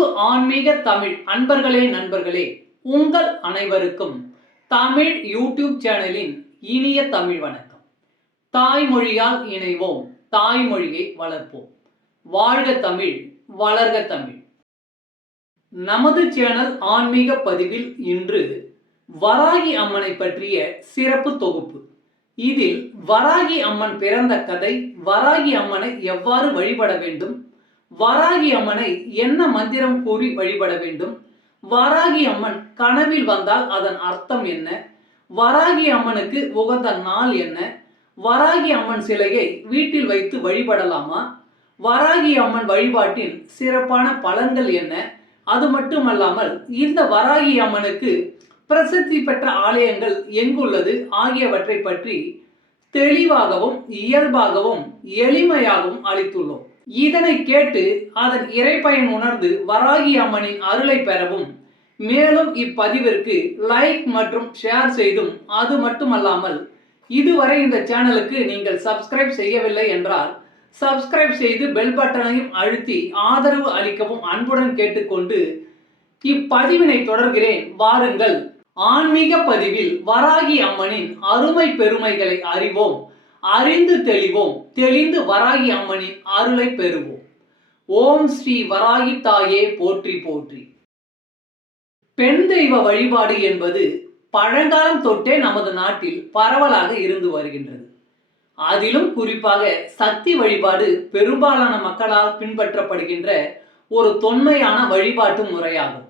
அன்பு ஆன்மீக தமிழ் அன்பர்களே நண்பர்களே உங்கள் அனைவருக்கும் தமிழ் யூடியூப் சேனலின் இனிய தமிழ் வணக்கம். தாய்மொழியால் இணைவோம் தாய்மொழியை வளர்ப்போம். வாழ்க தமிழ் வளர்க தமிழ். நமது சேனல் ஆன்மீக பதிவில் இன்று வராகி அம்மனை பற்றிய சிறப்பு தொகுப்பு. இதில் வராகி அம்மன் பிறந்த கதை வராகி அம்மனை எவ்வாறு வழிபட வேண்டும் வராகி அம்மனை என்ன மந்திரம் கூறி வழிபட வேண்டும்? வராகி அம்மன் கனவில் வந்தால் அதன் அர்த்தம் என்ன? வராகி அம்மனுக்கு உகந்த நாள் என்ன? வராகி அம்மன் சிலையை வீட்டில் வைத்து வழிபடலாமா? வராகி அம்மன் வழிபாட்டின் சிறப்பான பலன்கள் என்ன? அது மட்டுமல்லாமல் இந்த வராகி அம்மனுக்கு பிரசித்தி பெற்ற ஆலயங்கள் எங்குள்ளது ஆகியவற்றை பற்றி தெளிவாகவும் இயல்பாகவும் எளிமையாகவும் அளித்துள்ளோம். இதனை கேட்டு அதன் இறைப்பயன் உணர்ந்து வராகி அம்மனின் அருளை பெறவும். மேலும் இப்பதிவிற்கு லைக் மற்றும் ஷேர் செய்தும் அது மட்டுமல்லாமல் இதுவரை இந்த சேனலுக்கு நீங்கள் சப்ஸ்கிரைப் செய்யவில்லை என்றால் சப்ஸ்கிரைப் செய்து பெல் பட்டனையும் அழுத்தி ஆதரவு அளிக்கவும் அன்புடன் கேட்டுக்கொண்டு இப்பதிவினை தொடர்கிறேன். வாருங்கள். ஆன்மீக பதிவில் வராகி அம்மனின் அருமை பெருமைகளை அறிவோம். அறிந்து தெளிவோம். தெளிந்து வராகி அம்மனின் அருளை பெறுவோம். ஓம் ஸ்ரீ வராகி தாயே போற்றி போற்றி. பெண் தெய்வ வழிபாடு என்பது பழங்காலம் தொட்டே நமது நாட்டில் பரவலாக இருந்து வருகின்றது. அதிலும் குறிப்பாக சக்தி வழிபாடு பெரும்பாலான மக்களால் பின்பற்றப்படுகின்ற ஒரு தொன்மையான வழிபாட்டு முறையாகும்.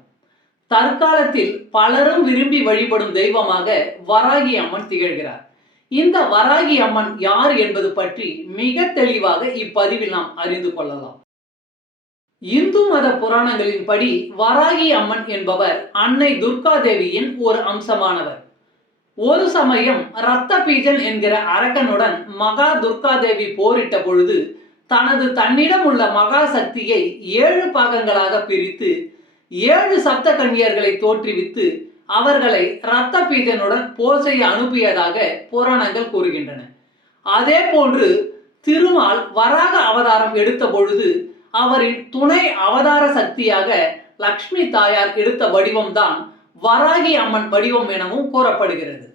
தற்காலத்தில் பலரும் விரும்பி வழிபடும் தெய்வமாக வராகி அம்மன் திகழ்கிறார். இந்த வராகி அம்மன் யார் என்பது பற்றி மிக தெளிவாக இப்பதிவில் நாம் அறிந்து கொள்ளலாம். இந்து மத புராணங்களின்படி வராகி அம்மன் என்பவர் அன்னை துர்கா தேவியின் ஒரு அம்சமானவர். ஒரு சமயம் ரத்த பீஜன் என்கிற அரக்கனுடன் மகா துர்கா தேவி போரிட்ட பொழுது தனது தன்னிடம் உள்ள மகா சக்தியை ஏழு பாகங்களாக பிரித்து ஏழு சப்த கன்னியர்களை தோற்றுவித்து அவர்களை இரத்த பீதனுடன் போர் செய்ய அனுப்பியதாக புராணங்கள் கூறுகின்றன. அதே போன்று திருமால் வராக அவதாரம் எடுத்த பொழுது அவரின் துணை அவதார சக்தியாக லக்ஷ்மி தாயார் எடுத்த வடிவம்தான் வராகி அம்மன் வடிவம் எனவும் கூறப்படுகிறது.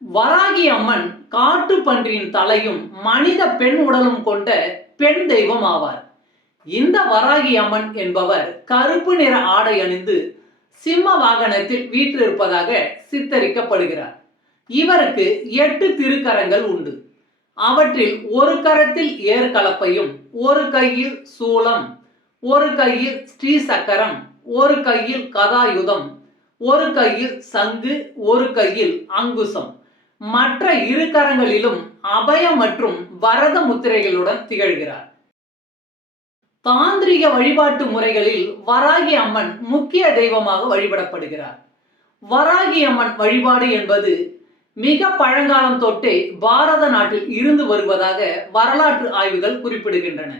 வராகி அம்மன் காட்டு பன்றியின் தலையும் மனித பெண் உடலும் கொண்ட பெண் தெய்வம் ஆவார். இந்த வராகி அம்மன் என்பவர் கருப்பு நிற ஆடை அணிந்து சிம்ம வாகனத்தில் வீற்றிருப்பதாக சித்தரிக்கப்படுகிறார். இவருக்கு எட்டு திருக்கரங்கள் உண்டு. அவற்றில் ஒரு கரத்தில் ஏற்கலப்பையும் ஒரு கையில் சூலம் ஒரு கையில் ஸ்ரீ சக்கரம் ஒரு கையில் கதாயுதம் ஒரு கையில் சங்கு ஒரு கையில் அங்குசம். மற்ற இரு கரங்களிலும் அபயம் மற்றும் வரத முத்திரைகளுடன் திகழ்கிறார். தாந்திரிக வழிபாட்டு முறைகளில் வராகி அம்மன் முக்கிய தெய்வமாக வழிபடப்படுகிறார். வராகி அம்மன் வழிபாடு என்பது மிக பழங்காலம் தொட்டே பாரத நாட்டில் இருந்து வருவதாக வரலாற்று ஆய்வுகள் குறிப்பிடுகின்றன.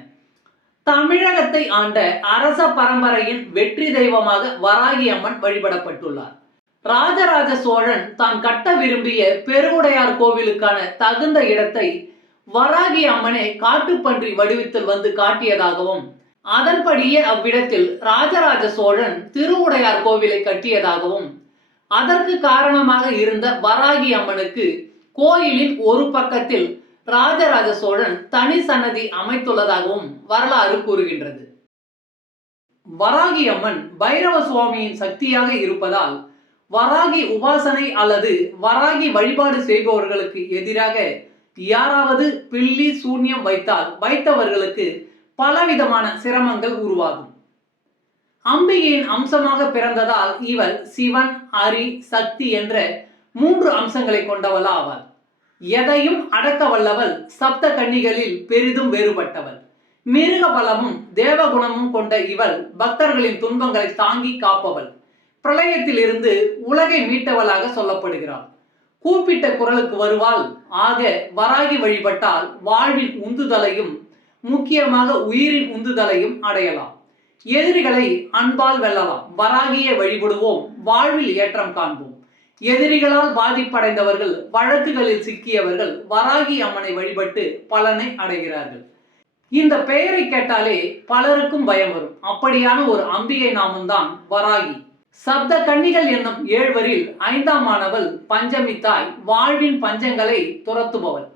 தமிழகத்தை ஆண்ட அரச பரம்பரையின் வெற்றி தெய்வமாக வராகி அம்மன் வழிபடப்பட்டுள்ளார். ராஜராஜ சோழன் தான் கட்ட விரும்பிய பெருவுடையார் கோவிலுக்கான தகுந்த இடத்தை வராகி அம்மனே காட்டுப்பன்றி வடிவத்தில் வந்து காட்டியதாகவும் அதன்படியே அவ்விடத்தில் ராஜராஜ சோழன் திருவுடையார் கோவிலை கட்டியதாகவும் அதற்கு காரணமாக இருந்த வராகி அம்மனுக்கு கோயிலின் ஒரு பக்கத்தில் ராஜராஜ சோழன் தனி சன்னதி அமைத்துள்ளதாகவும் வரலாறு கூறுகின்றது. வராகி அம்மன் பைரவ சுவாமியின் சக்தியாக இருப்பதால் வராகி உபாசனை அல்லது வராகி வழிபாடு செய்பவர்களுக்கு எதிராக யாராவது பில்லி சூன்யம் வைத்தால் வைத்தவர்களுக்கு பலவிதமான சிரமங்கள் உருவாகும். அம்பிகையின் அம்சமாக பிறந்ததால் இவள் சிவன் ஹரி சக்தி என்ற மூன்று அம்சங்களை கொண்டவள் ஆவாள். எதையும் அடக்க வல்லவள் சப்த கன்னிகளில் பெரிதும் வேறுபட்டவள். மிருக பலமும் தேவகுணமும் கொண்ட இவள் பக்தர்களின் துன்பங்களை தாங்கி காப்பவள். பிரளயத்திலிருந்து உலகை மீட்டவளாக சொல்லப்படுகிறாள். கூப்பிட்ட குரலுக்கு வருவாள். ஆக வராகி வழிபட்டால் வாழ்வின் உந்துதலையும் முக்கியமாக உயிரின் உந்துதலையும் அடையலாம். எதிரிகளை அன்பால் வெல்லலாம். வராகியை வழிபடுவோம். வாழ்வில் ஏற்றம் காண்போம். எதிரிகளால் பாதிப்படைந்தவர்கள் வழக்குகளில் சிக்கியவர்கள் வராகி அம்மனை வழிபட்டு பலனை அடைகிறார்கள். இந்த பெயரை கேட்டாலே பலருக்கும் பயம் வரும். அப்படியான ஒரு அம்பிகை நாமம் தான் வராகி. சப்த கன்னிகள் என்னும் ஏழ்வரில் ஐந்தாம் மாணவள் பஞ்சமி தாய் வாழ்வின் பஞ்சங்களை துரத்துபவள்.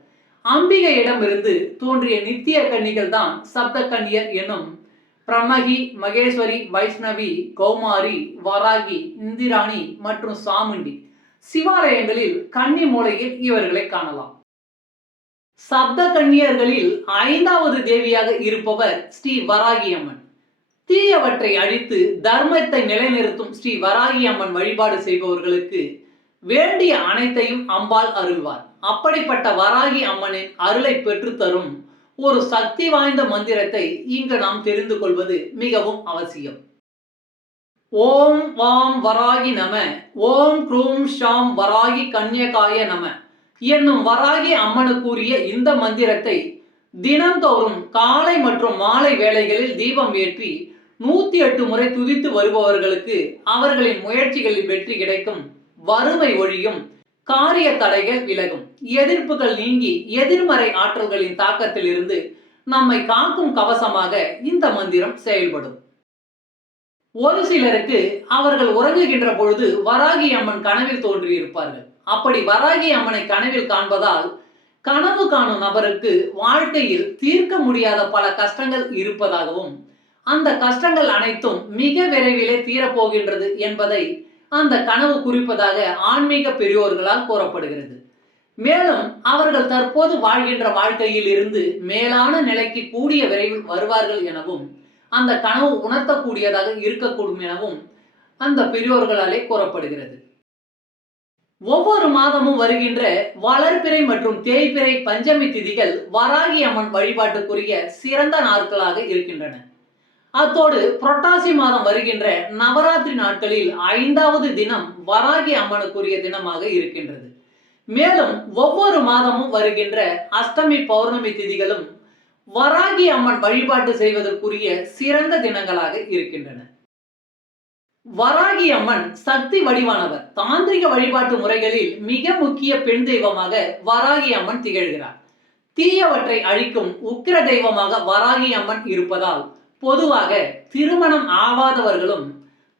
அம்பிகையிடமிருந்து தோன்றிய நித்திய கன்னிகள் தான் சப்த கன்னியர் என்னும் பிரமகி மகேஸ்வரி வைஷ்ணவி கௌமாரி வராகி இந்திராணி மற்றும் சாமுண்டி சிவாலயங்களில் கன்னி மூலையில் இவர்களை காணலாம். சப்த கன்னியர்களில் ஐந்தாவது தேவியாக இருப்பவர் ஸ்ரீ வராகியம்மன். தீயவற்றை அழித்து தர்மத்தை நிலைநிறுத்தும் ஸ்ரீ வராகி அம்மன் வழிபாடு செய்பவர்களுக்கு வேண்டிய அனைத்தையும் அம்பாள் அருள்வார். அப்படிப்பட்ட வராகி அம்மனின் அருளை பெற்றுத்தரும் ஒரு சக்தி வாய்ந்த மந்திரத்தை இங்கு நாம் தெரிந்து கொள்வது மிகவும் அவசியம். ஓம் வாம் வராகி நம ஓம் க்ரூம் ஷாம் வராகி கன்யகாய நம என்னும் வராகி அம்மனுக்குரிய இந்த மந்திரத்தை தினந்தோறும் காலை மற்றும் மாலை வேளைகளில் தீபம் ஏற்றி நூத்தி எட்டு முறை துதித்து வருபவர்களுக்கு அவர்களின் முயற்சிகளில் வெற்றி கிடைக்கும் வறுமை ஒழியும் காரிய தடைகள் விலகும். எதிர்ப்புகள் நீங்கி எதிர்மறை ஆற்றல்களின் தாக்கத்தில் இருந்து நம்மை காக்கும் கவசமாக இந்த மந்திரம் செயல்படும். ஒரு சிலருக்கு அவர்கள் உறங்குகின்ற பொழுது வராகி அம்மன் கனவில் தோன்றியிருப்பார்கள். அப்படி வராகி அம்மனை கனவில் காண்பதால் கனவு காணும் நபருக்கு வாழ்க்கையில் தீர்க்க முடியாத பல கஷ்டங்கள் இருப்பதாகவும் அந்த கஷ்டங்கள் அனைத்தும் மிக விரைவிலே தீரப்போகின்றது என்பதை அந்த கனவு குறிப்பதாக ஆன்மீக பெரியோர்களால் கூறப்படுகிறது. மேலும் அவர்கள் தற்போது வாழ்கின்ற வாழ்க்கையில் இருந்து மேலான நிலைக்கு கூடிய விரைவில் வருவார்கள் எனவும் அந்த கனவு உணர்த்தக்கூடியதாக இருக்கக்கூடும் எனவும் அந்த பெரியோர்களாலே கூறப்படுகிறது. ஒவ்வொரு மாதமும் வருகின்ற வளர்பிறை மற்றும் தேய்பிறை பஞ்சமி திதிகள் வராகி அம்மன் வழிபாட்டுக்குரிய சிறந்த நாட்களாக இருக்கின்றன. அத்தோடு புரட்டாசி மாதம் வருகின்ற நவராத்திரி நாட்களில் ஐந்தாவது தினம் வராகி அம்மனுக்குரிய தினமாக இருக்கின்றது. மேலும் ஒவ்வொரு மாதமும் வருகின்ற அஷ்டமி பௌர்ணமி திதிகளும் வராகி அம்மன் வழிபாட்டு செய்வதற்குரிய சிறந்த தினங்களாக இருக்கின்றன. வராகி அம்மன் சக்தி வடிவானவர். தாந்திரிக வழிபாட்டு முறைகளில் மிக முக்கிய பெண் தெய்வமாக வராகி அம்மன் திகழ்கிறார். தீயவற்றை அழிக்கும் உக்கிர தெய்வமாக வராகி அம்மன் இருப்பதால் பொதுவாக திருமணம் ஆவாதவர்களும்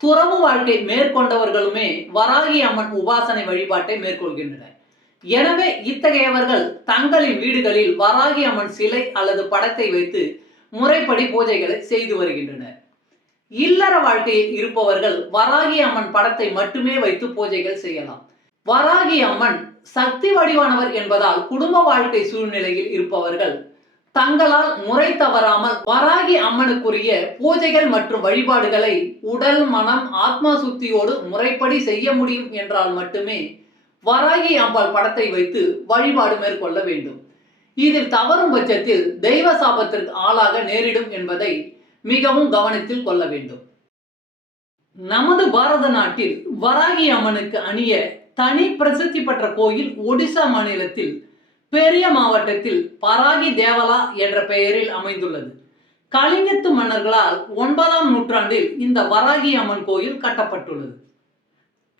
துறவு வாழ்க்கை மேற்கொண்டவர்களுமே வராகி அம்மன் உபாசனை வழிபாட்டை மேற்கொள்கின்றனர். எனவே இத்தகையவர்கள் தங்களின் வீடுகளில் வராகி அம்மன் சிலை அல்லது படத்தை வைத்து முறைப்படி பூஜைகளை செய்து வருகின்றனர். இல்லற வாழ்க்கையில் இருப்பவர்கள் வராகி அம்மன் படத்தை மட்டுமே வைத்து பூஜைகள் செய்யலாம். வராகி அம்மன் சக்தி வடிவானவர் என்பதால் குடும்ப வாழ்க்கை சூழ்நிலையில் இருப்பவர்கள் தங்களால் முறை தவறாமல் வராகி அம்மனுக்குரிய பூஜைகள் மற்றும் வழிபாடுகளை உடல் மனம் ஆத்மா சுத்தியோடு முறைப்படி செய்ய முடியும் என்றால் மட்டுமே வராகி அம்பாள் படத்தை வைத்து வழிபாடு மேற்கொள்ள வேண்டும். இதில் தவறும் பட்சத்தில் தெய்வ சாபத்திற்கு ஆளாக நேரிடும் என்பதை மிகவும் கவனத்தில் கொள்ள வேண்டும். நமது பாரத நாட்டில் வராகி அம்மனுக்கு அணிய தனி பிரசித்தி பெற்ற கோயில் ஒடிசா மாநிலத்தில் பெரிய மாவட்டத்தில் பராகி தேவலா என்ற பெயரில் அமைந்துள்ளது. கலிங்கத்து மன்னர்களால் ஒன்பதாம் நூற்றாண்டில் இந்த வராகி அம்மன் கோயில் கட்டப்பட்டுள்ளது.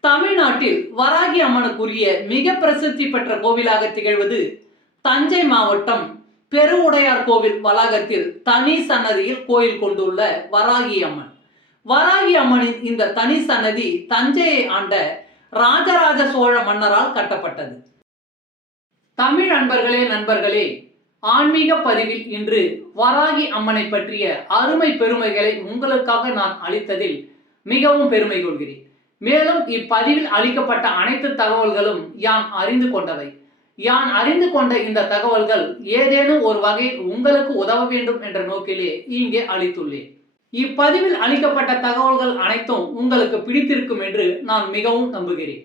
தமிழ்நாட்டில் வராகி அம்மனுக்குரிய மிக பிரசித்தி பெற்ற கோவிலாக திகழ்வது தஞ்சை மாவட்டம் பெருவுடையார் கோவில் வளாகத்தில் தனி சன்னதியில் கோயில் கொண்டுள்ள வராகி அம்மன். வராகி அம்மனின் இந்த தனி சன்னதி தஞ்சையை ஆண்ட ராஜராஜ சோழ மன்னரால் கட்டப்பட்டது. தமிழ் அன்பர்களே நண்பர்களே ஆன்மீக பதிவில் இன்று வராகி அம்மனை பற்றிய அருமை பெருமைகளை உங்களுக்காக நான் அளித்ததில் மிகவும் பெருமை கொள்கிறேன். மேலும் இப்பதிவில் அளிக்கப்பட்ட அனைத்து தகவல்களும் யான் அறிந்து கொண்டவை. யான் அறிந்து கொண்ட இந்த தகவல்கள் ஏதேனும் ஒரு வகையில் உங்களுக்கு உதவ வேண்டும் என்ற நோக்கிலே இங்கே அளித்துள்ளேன். இப்பதிவில் அளிக்கப்பட்ட தகவல்கள் அனைத்தும் உங்களுக்கு பிடித்திருக்கும் என்று நான் மிகவும் நம்புகிறேன்.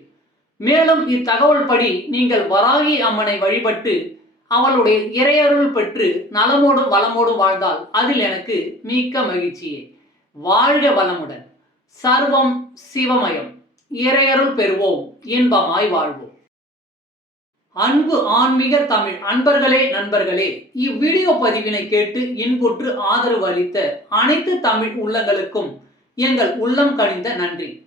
மேலும் இத்தகவல் படி நீங்கள் வராகி அம்மனை வழிபட்டு அவளுடைய இறையருள் பெற்று நலமோடும் வளமோடும் வாழ்ந்தால் அதில் எனக்கு மிக்க மகிழ்ச்சியே. வாழ்க வளமுடன். சர்வம் சிவமயம். இறையருள் பெறுவோம். இன்பமாய் வாழ்வோம். அன்பு ஆன்மீக தமிழ் அன்பர்களே நண்பர்களே இவ்வீடியோ பதிவினை கேட்டு இன்புற்று ஆதரவு அளித்த அனைத்து தமிழ் உள்ளங்களுக்கும் எங்கள் உள்ளம் கணிந்த நன்றி.